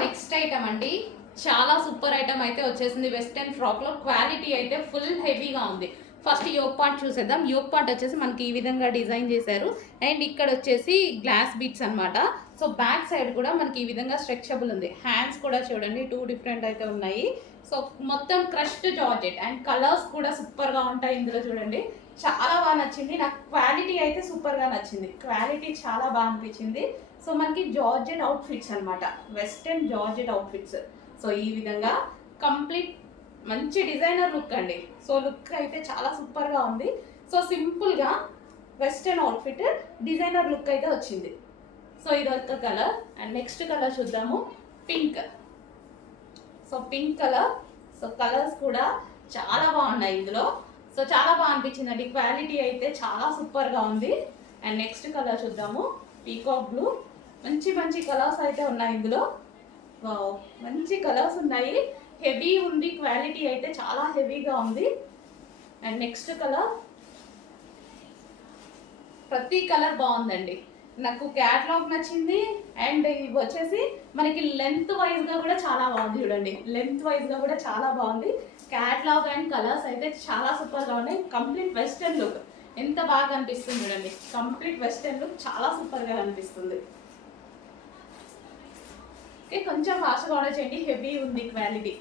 Next item అండి, చాలా super item అయితే వచ్చేసింది. వెస్టర్న్ ఫ్రాక్ లో క్వాలిటీ అయితే ఫుల్ హెవీగా ఉంది. ఫస్ట్ యోక్ పార్ట్ చూసేద్దాం. యోక్ పార్ట్ వచ్చేసి మనకి ఈ విధంగా డిజైన్ చేశారు. అండ్ ఇక్కడ వచ్చేసి గ్లాస్ బీట్స్ అన్నమాట. సో బ్యాక్ సైడ్ కూడా మనకి ఈ విధంగా స్ట్రెచబుల్ ఉంది. హ్యాండ్స్ కూడా చూడండి 2 డిఫరెంట్ అయితే ఉన్నాయి. సో మొత్తం క్రష్డ్ జార్జెట్ అండ్ కలర్స్ కూడా సూపర్ గా ఉంటాయి ఇందులో. చూడండి చాలా బాగా నచ్చింది నాకు. క్వాలిటీ అయితే సూపర్ గా నచ్చింది. క్వాలిటీ చాలా బాగా అనిపించింది. సో మనకి జార్జెట్ అవుట్ఫిట్స్ అన్నమాట, వెస్టర్న్ జార్జెట్ అవుట్ఫిట్స్. సో ఈ విధంగా కంప్లీట్ మంచి డిజైనర్ లుక్ అండి. సో లుక్ అయితే చాలా సూపర్ గా ఉంది. సో సింపుల్ గా వెస్టర్న్ అవుట్ఫిట్ డిజైనర్ లుక్ అయితే వచ్చింది. సో ఇది ఒక కలర్. అండ్ నెక్స్ట్ కలర్ చూద్దాము, pink. So pink colour. So colours కూడా చాలా బాగున్నాయి ఇందులో. సో చాలా బాగా అనిపించింది అండి. క్వాలిటీ అయితే చాలా సూపర్ గా ఉంది. అండ్ నెక్స్ట్ కలర్ చూద్దాము, పీకాక్ బ్లూ. మంచి మంచి కలర్స్ అయితే ఉన్నాయి ఇందులో. మంచి కలర్స్ ఉన్నాయి. హెవీ ఉంది, క్వాలిటీ అయితే చాలా హెవీగా ఉంది. అండ్ నెక్స్ట్ కలర్, ప్రతి కలర్ బాగుందండి నాకు. క్యాట్లాగ్ నచ్చింది. అండ్ ఇవి వచ్చేసి మనకి లెంత్ వైజ్ గా కూడా చాలా బాగుంది. చూడండి లెంత్ వైజ్ గా కూడా చాలా బాగుంది. క్యాట్లాగ్ అండ్ కలర్స్ అయితే చాలా సూపర్ గా ఉన్నాయి. కంప్లీట్ వెస్టర్న్ లుక్ ఎంత బాగా అనిపిస్తుంది చూడండి. కంప్లీట్ వెస్టర్న్ లుక్ చాలా సూపర్ గా అనిపిస్తుంది. ఓకే, కొంచెం ఫాస్ట్గా ఆర్డర్ చేయండి, హెవీ ఉంది క్వాలిటీ.